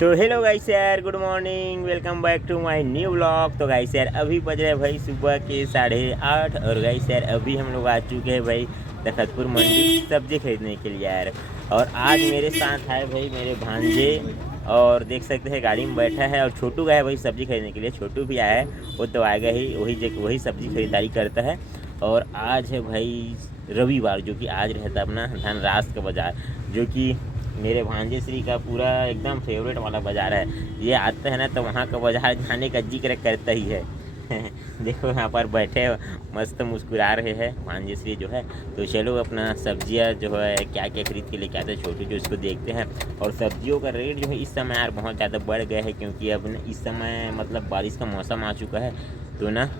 तो hello guys यार, good morning, welcome back to my new vlog. तो guys यार अभी बज रहे भाई सुबह के 8:30 और गाइस यार अभी हम लोग आ चुके हैं भाई तखतपुर मंडी सब्जी खरीदने के लिए यार। और आज मेरे साथ है भाई मेरे भांजे, और देख सकते हैं गाड़ी में बैठा है। और छोटू गया है भाई सब्जी खरीदने के लिए, छोटू भी आया है, वो तो आएगा ही, वही सब्जी खरीदारी करता है। और आज है भाई रविवार, जो कि आज रहता है अपना धनराज का बाज़ार, जो कि मेरे भांजे श्री का पूरा एकदम फेवरेट वाला बाज़ार है। ये आता है ना तो वहाँ का बाज़ार जाने का जिक्र करता ही है। देखो यहाँ पर बैठे मस्त मुस्कुरा रहे हैं भांजे श्री जो है। तो चलो अपना सब्जियाँ जो है क्या क्या खरीद के लेके आते हैं छोटू जो, इसको देखते हैं। और सब्जियों का रेट जो है इस समय यार बहुत ज़्यादा बढ़ गया है, क्योंकि अब इस समय मतलब बारिश का मौसम आ चुका है, तो ना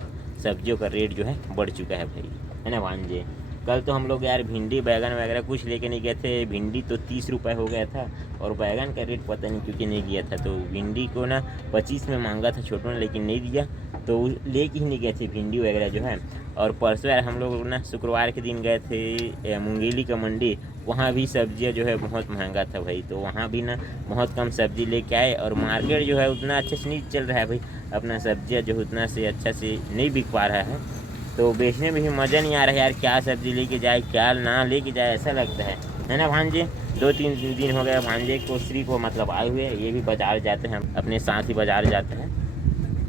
सब्जियों का रेट जो है बढ़ चुका है भाई, है ना भांजे। कल तो हम लोग यार भिंडी बैगन वगैरह कुछ लेके नहीं गए थे। भिंडी तो 30 रुपये हो गया था, और बैगन का रेट पता नहीं क्योंकि नहीं गया था। तो भिंडी को ना 25 में मांगा था छोटू ने, लेकिन नहीं दिया, तो लेके ही नहीं गए थे भिंडी वगैरह जो है। और परसों यार हम लोग ना शुक्रवार के दिन गए थे मुंगेली का मंडी, वहाँ भी सब्जियाँ जो है बहुत महंगा था भाई। तो वहाँ भी ना बहुत कम सब्जी लेके आए, और मार्केट जो है उतना अच्छे से नहीं चल रहा है भाई। अपना सब्जियाँ जो उतना से अच्छा से नहीं बिक पा रहा है, तो बेचने में भी मज़ा नहीं आ रहा है यार। क्या सब्ज़ी लेके जाए क्या ना लेके जाए, ऐसा लगता है ना भांजे। 2-3 दिन हो गए भांजे को श्री को मतलब आए हुए। ये भी बाज़ार जाते हैं, अपने साथ ही बाज़ार जाते हैं,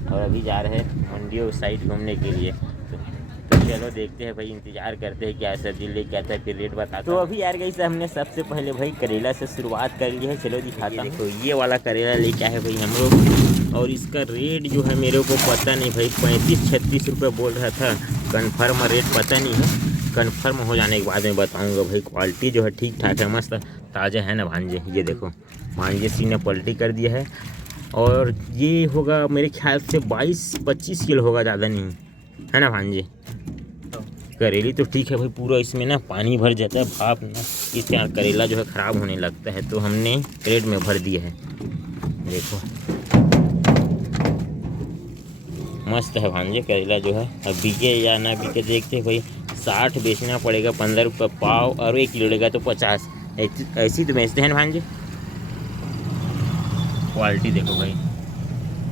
और अभी जा रहे हैं मंडियों साइड घूमने के लिए। तो चलो देखते हैं भाई, इंतज़ार करते हैं क्या सब्ज़ी लेके आता है, फिर रेट बताते। तो अभी यार गई हमने सबसे पहले भाई करेला से शुरुआत कर ली है। चलो दिखाता हूँ। तो ये वाला करेला लेके आए भाई हम लोग, और इसका रेट जो है मेरे को पता नहीं भाई, 35-36 रुपये बोल रहा था। कन्फर्म रेट पता नहीं है, कन्फर्म हो जाने के बाद में बताऊंगा भाई। क्वालिटी जो है ठीक ठाक है, मस्त ताज़ा है ना भांजे। ये देखो भांजे सी ने पलटी कर दिया है, और ये होगा मेरे ख्याल से 22-25 किलो होगा, ज़्यादा नहीं, है ना भांजे। करेली तो ठीक है भाई, पूरा इसमें ना पानी भर जाता है, भाप ना इससे करेला जो है ख़राब होने लगता है, तो हमने क्रेट में भर दिया है। देखो मस्त है भांजे करेला जो है। अब बिके या ना बिके देखते हैं भाई। 60 बेचना पड़ेगा, 15 रुपये पाव, और 1 किलो लेगा तो 50। ऐसी तो बेचते हैं ना भांजे। क्वालिटी देखो भाई।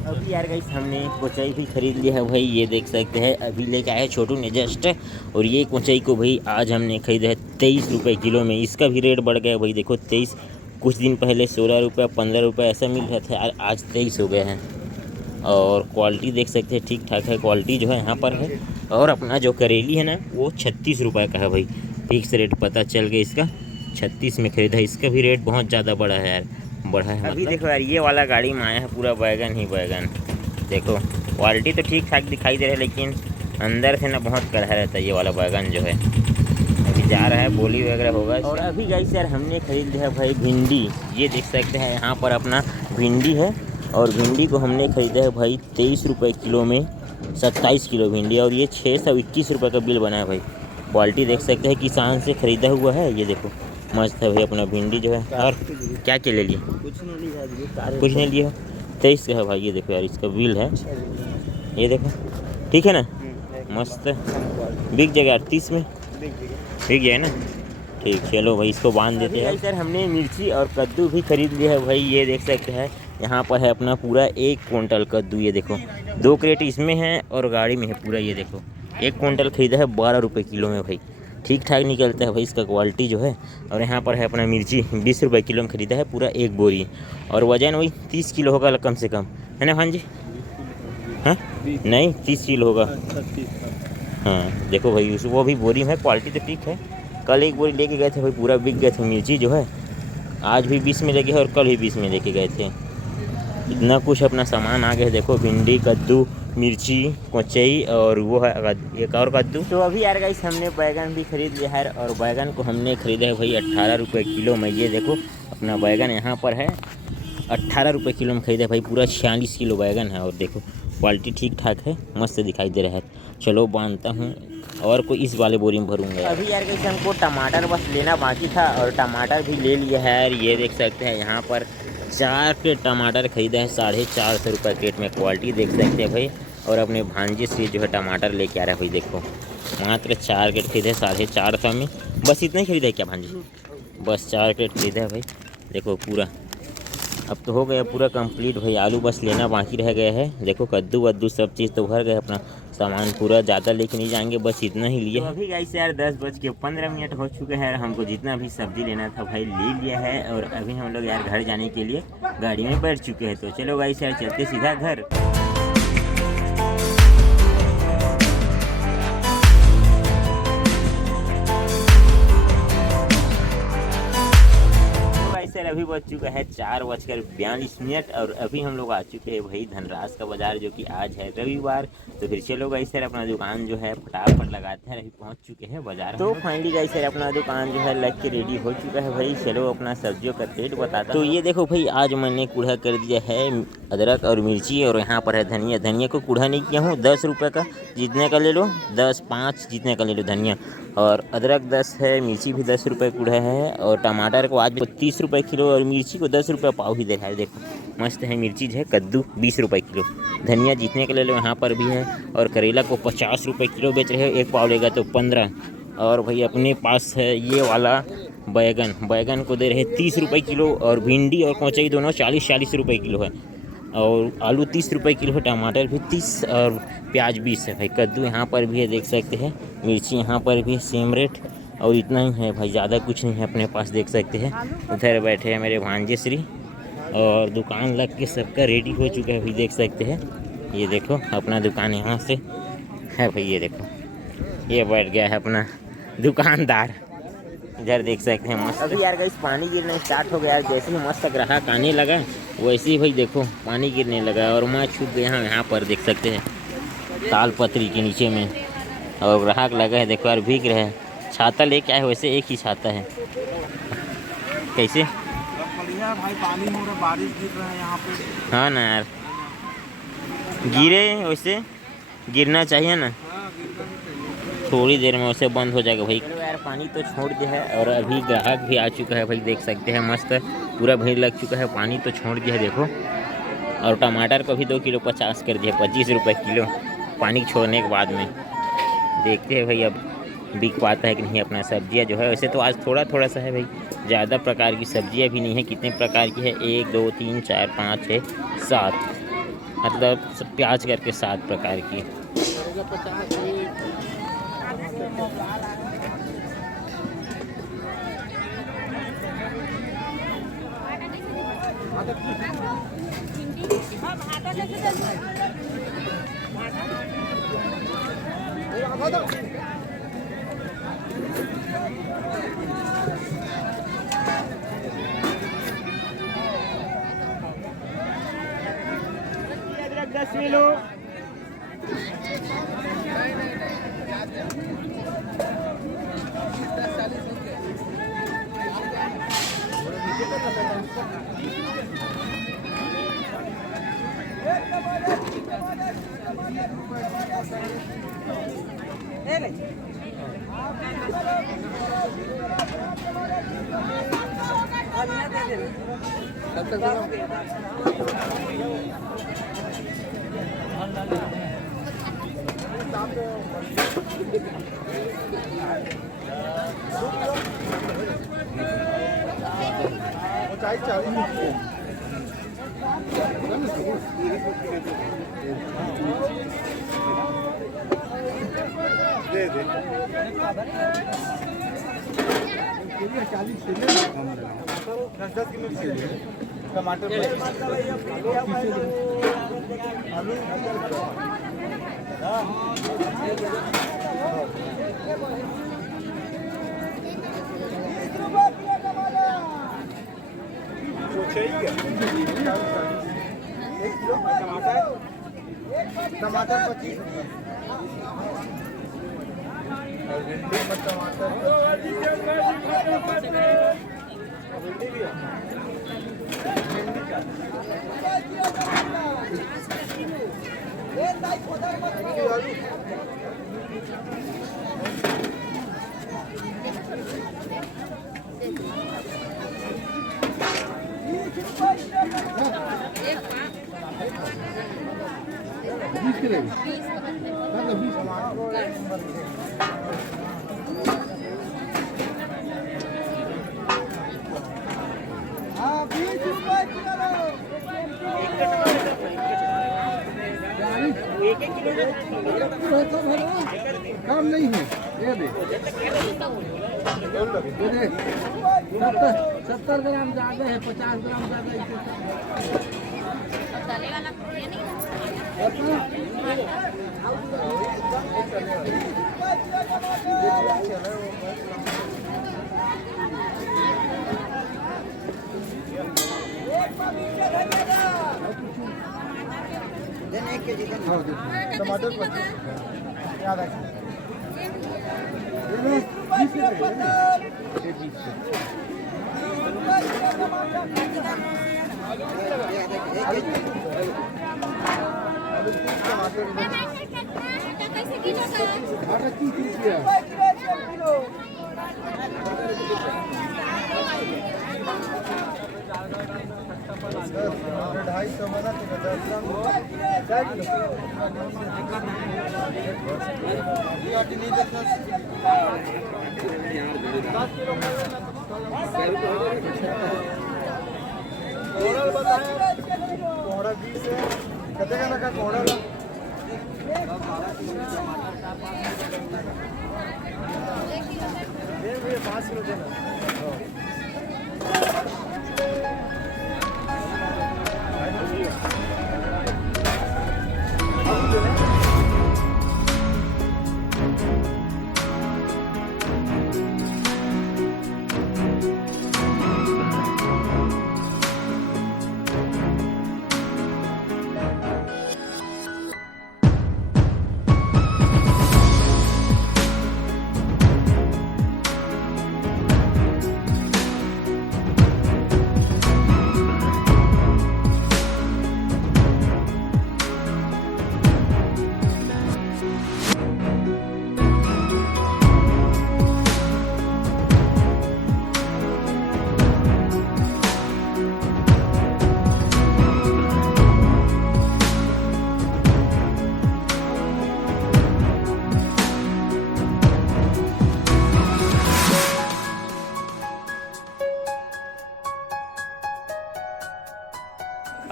अभी यार गाइस हमने कोचई भी खरीद लिया है भाई, ये देख सकते हैं, अभी लेके आया छोटू ने जस्ट। और ये कोचई को भाई आज हमने खरीदा है 23 रुपये किलो में। इसका भी रेट बढ़ गया भाई, देखो 23, कुछ दिन पहले 16 रुपये 15 रुपये ऐसा मिल रहा था, आज 23 हो गए हैं। और क्वालिटी देख सकते हैं ठीक ठाक है, क्वालिटी जो है यहाँ पर है। और अपना जो करेली है ना वो 36 रुपये का है भाई, फिक्स रेट पता चल गया इसका। 36 में खरीदा है, इसका भी रेट बहुत ज़्यादा बढ़ा है यार, बढ़ा है मतलब। अभी देखो यार ये वाला गाड़ी में आया है पूरा बैगन ही बैगन। देखो क्वालिटी तो ठीक ठाक दिखाई दे रहा है, लेकिन अंदर से ना बहुत कड़ा रहता है ये वाला बैगन जो है। अभी जा रहा है, बोली वगैरह होगा। और अभी गाइस यार हमने खरीद लिया है भाई भिंडी, ये देख सकते हैं यहाँ पर अपना भिंडी है। और भिंडी को हमने ख़रीदा है भाई 23 रुपये किलो में, 27 किलो भिंडी, और ये 621 रुपये का बिल बना है भाई। क्वालिटी देख सकते हैं, किसान से ख़रीदा हुआ है। ये देखो मस्त है भाई अपना भिंडी जो है। और क्या क्या ले लिए? कुछ नहीं लिए, 23 का है भाई। ये देखो यार इसका बिल है, ये देखो ठीक है ना, मस्त बिक जाएगा 38 में, बिक जाएगा ना। ठीक, चलो भाई इसको बांध देते हैं। सर हमने मिर्ची और कद्दू भी खरीद लिया है भाई, ये देख सकते हैं यहाँ पर है अपना पूरा 1 कुंटल कद्दू। ये देखो 2 क्रेट इसमें है और गाड़ी में है पूरा। ये देखो 1 कुंटल खरीदा है 12 रुपये किलो में भाई, ठीक ठाक निकलता है भाई इसका क्वालिटी जो है। और यहाँ पर है अपना मिर्ची 20 रुपये किलो में खरीदा है पूरा 1 बोरी, और वजन वही 30 किलो होगा कम से कम, है ना भांजी? हाँ नहीं 30 किलो होगा। हाँ देखो भाई वो भी बोरी में, क्वालिटी तो ठीक है। कल 1 बोरी लेके गए थे भाई, पूरा बिक गए थे मिर्ची जो है। आज भी 20 में लेके और कल भी 20 में लेके गए थे। इतना कुछ अपना सामान आ गया। देखो भिंडी, कद्दू, मिर्ची, कोचई, और वो है एक और कद्दू। तो अभी यार गाइस हमने बैगन भी खरीद लिया है, और बैगन को हमने खरीदा है भाई 18 रुपये किलो में। ये देखो अपना बैगन यहाँ पर है 18 रुपये किलो में खरीदा है भाई, पूरा 46 किलो बैगन है। और देखो क्वालिटी ठीक ठाक है, मस्त दिखाई दे रहा है। चलो बांधता हूँ, और कोई इस वाले बोरी में भरूँगा। अभी यार कैसे हमको टमाटर बस लेना बाकी था, और टमाटर भी ले लिया है यार। ये देख सकते हैं यहाँ पर 4 क्रेट टमाटर खरीदा है 450 रुपये क्रेट में। क्वालिटी देख सकते हैं भाई। और अपने भांजे से जो है टमाटर लेके आ रहा है भाई, देखो मात्र 4 क्रेट खरीदे 450 में। बस इतना ही खरीदा है क्या भांजे? बस 4 क्रेट खरीदा है भाई, देखो पूरा अब तो हो गया पूरा कंप्लीट भाई, आलू बस लेना बाकी रह गया है। देखो कद्दू वद्दू सब चीज़ तो भर गए, अपना सामान पूरा ज़्यादा लेके नहीं जाएंगे, बस इतना ही लिए। तो अभी गाइस यार 10:15 हो चुके हैं, हमको जितना भी सब्जी लेना था भाई ले लिया है। और अभी हम लोग यार घर जाने के लिए गाड़ी में बैठ चुके हैं। तो चलो गाइस यार चलते सीधा घर। सर अभी बज चुका है 4:42 और अभी हम लोग आ चुके हैं भाई धनराज का बाजार, जो कि आज है रविवार। तो फिर चलो गाइस सर अपना दुकान जो है फटाफट लगाते हैं। अभी पहुंच चुके हैं बाजार। तो फाइनली गाइस सर अपना दुकान जो है लग के रेडी हो चुका है भाई। चलो अपना सब्जियों का रेट बताता। तो ये देखो भाई, आज मैंने कूढ़ा कर दिया है अदरक और मिर्ची, और यहाँ पर है धनिया। धनिया को कूढ़ा नहीं किया हूँ, 10 रुपये का जितने का ले लो, 10 5 जितने का ले लो धनिया। और अदरक 10 है, मिर्ची भी 10 रुपये कूढ़ा है। और टमाटर को आज 30 रुपये किलो और मिर्ची को 10 रुपये पाव ही दे रहा है। देखो मस्त है मिर्ची जो है। कद्दू 20 रुपये किलो, धनिया जितने का ले लो यहाँ पर भी है। और करेला को 50 रुपये किलो बेच रहे हो, एक पाव लेगा तो 15। और भाई अपने पास है ये वाला बैगन, बैगन को दे रहे 30 रुपये किलो। और भिंडी और कौचई दोनों 40 रुपये किलो है। और आलू 30 रुपये किलो है, टमाटर भी 30 और प्याज 20 है भाई। कद्दू यहाँ पर भी है देख सकते हैं, मिर्ची यहाँ पर भी सेम रेट। और इतना ही है भाई, ज़्यादा कुछ नहीं है अपने पास देख सकते हैं। उधर बैठे हैं मेरे भांजे श्री, और दुकान लग के सबका रेडी हो चुका है भाई देख सकते हैं। ये देखो अपना दुकान यहाँ से है भाई, ये देखो ये बैठ गया है अपना दुकानदार, इधर देख सकते हैं मस्त। अभी यार गाइस पानी गिरना स्टार्ट हो गया, जैसे ही मस्त ग्राहक आने लगा वैसे ही भाई देखो पानी गिरने लगा। और मैं छुप गया हूँ यहाँ पर देख सकते हैं ताल पत्री के नीचे में, और ग्राहक लगा है देखो यार, भीग रहे हैं। छाता लेके आए, वैसे एक ही छाता है। कैसे भाई पानी हो रहा, बारिश गिर रहा है यहाँ पे। हाँ ना यार, गिरे वैसे गिरना चाहिए ना, थोड़ी देर में उसे बंद हो जाएगा भाई। यार पानी तो छोड़ दिया है, और अभी ग्राहक भी आ चुका है भाई देख सकते हैं। मस्त पूरा भीड़ लग चुका है, पानी तो छोड़ दिया है देखो। और टमाटर को भी 2 किलो 50 कर दिया, 25 रुपये किलो पानी छोड़ने के बाद में। देखते हैं भाई अब बिक पाता है कि नहीं अपना सब्जियां जो है। वैसे तो आज थोड़ा थोड़ा सा है भाई, ज़्यादा प्रकार की सब्जियां भी नहीं है। कितने प्रकार की है, 1 2 3 4 5 6 7, मतलब प्याज करके 7 प्रकार की। अदरक 10 किलो, दे दे 10 किलो टमाटर आलू टमाटर 25 रुपये और भिंडी में टमाटर भिंडी भी है। हाँ 20 रुपये किलो। एक एक किलो काम नहीं है ये देख 70 ग्राम ज़्यादा है 50 ग्राम ज़्यादा टमाटर कोहड़ा 20 है कते का लगा कोहड़ा ला 5 किलो देना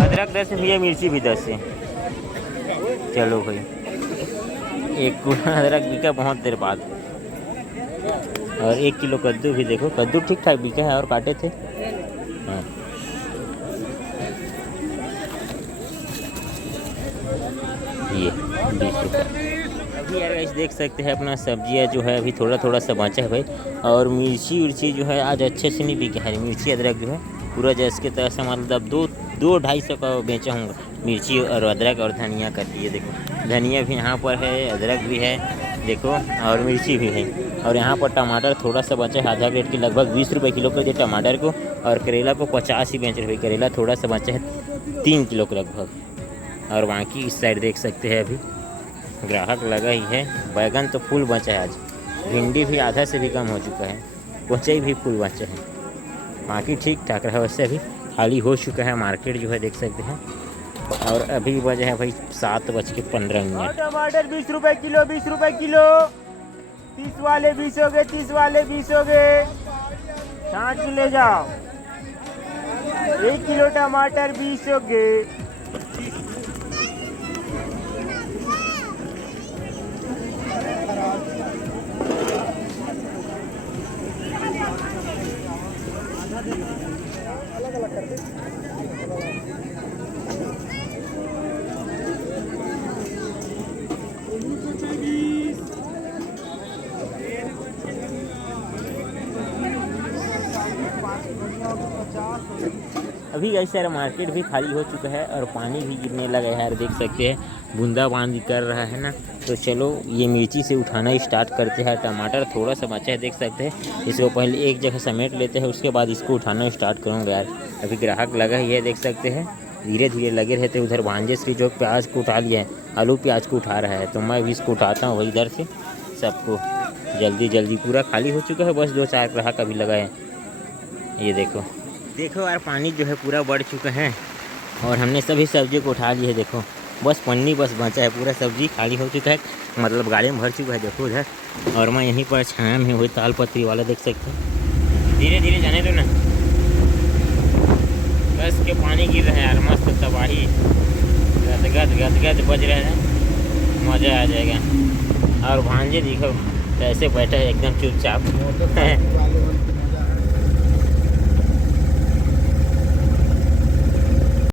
अदरक 10 है भैया, मिर्ची भी 10 है। चलो भाई, एक कूड़ा अदरक बिका बहुत देर बाद। और 1 किलो कद्दू भी देखो, कद्दू ठीक ठाक बिका है और काटे थे। हाँ। ये 20 रुपये। अभी यार गाइस देख सकते हैं अपना सब्जियां जो है अभी थोड़ा थोड़ा सा बचा है भाई। और मिर्ची उर्ची जो है आज अच्छे से नहीं बिका है। मिर्ची अदरक जो है पूरा जैसे के तरह से मतलब 2-2-250 का बेचा हूँ। मिर्ची और अदरक और धनिया कर दिए। देखो धनिया भी यहाँ पर है, अदरक भी है देखो, और मिर्ची भी है। और यहाँ पर टमाटर थोड़ा सा बचा है, आधा प्लेट की लगभग 20 रुपये किलो कर दिए टमाटर को। और करेला को 50 ही बेच रहे। करेला थोड़ा सा बचा है 3 किलो के लगभग। और बाकी इस साइड देख सकते हैं अभी ग्राहक लगा ही है। बैगन तो फुल बचा है आज। भिंडी भी आधा से भी कम हो चुका है। कोचई भी फुल बचा है। बाकी ठीक ठाक रहा। वैसे अभी खाली हो चुका है मार्केट जो है देख सकते हैं। और अभी बजे है भाई 7:15। टमाटर 20 रुपए किलो 20 रुपए किलो 30 वाले 20 हो गए 30 वाले 20 हो गए। छाँट के ले जाओ। 1 किलो टमाटर 20 हो गए। अभी ऐसे यार मार्केट भी खाली हो चुका है और पानी भी गिरने लगा है यार देख सकते हैं। बूंदाबांदी कर रहा है ना। तो चलो ये मिर्ची से उठाना स्टार्ट करते हैं। टमाटर थोड़ा सा बचा है देख सकते हैं। इसको पहले एक जगह समेट लेते हैं, उसके बाद इसको उठाना स्टार्ट करूँगा यार। अभी ग्राहक लगा ही है देख सकते हैं। धीरे धीरे लगे रहते। उधर भांजे श्री जो प्याज को उठा लिया है, आलू प्याज को उठा रहा है, तो मैं भी इसको उठाता हूँ वही इधर से। सबको जल्दी जल्दी पूरा खाली हो चुका है। बस 2-4 ग्राहक अभी लगा है। ये देखो देखो यार पानी जो है पूरा बढ़ चुका है और हमने सभी सब्जियों को उठा लिया है। देखो बस पन्नी बस बचा है, पूरा सब्जी खाली हो चुका है, मतलब गाड़ी में भर चुका है। देखो उधर, और मैं यहीं पर छाया में हुई ताल पत्री वाला देख सकते हो। धीरे धीरे जाने दो ना, बस के पानी गिर रहा है यार। मस्त तबाही गद गद गद गद बज रहा है। मज़ा आ जाएगा। और भांजे देखो कैसे बैठा है एकदम चुपचाप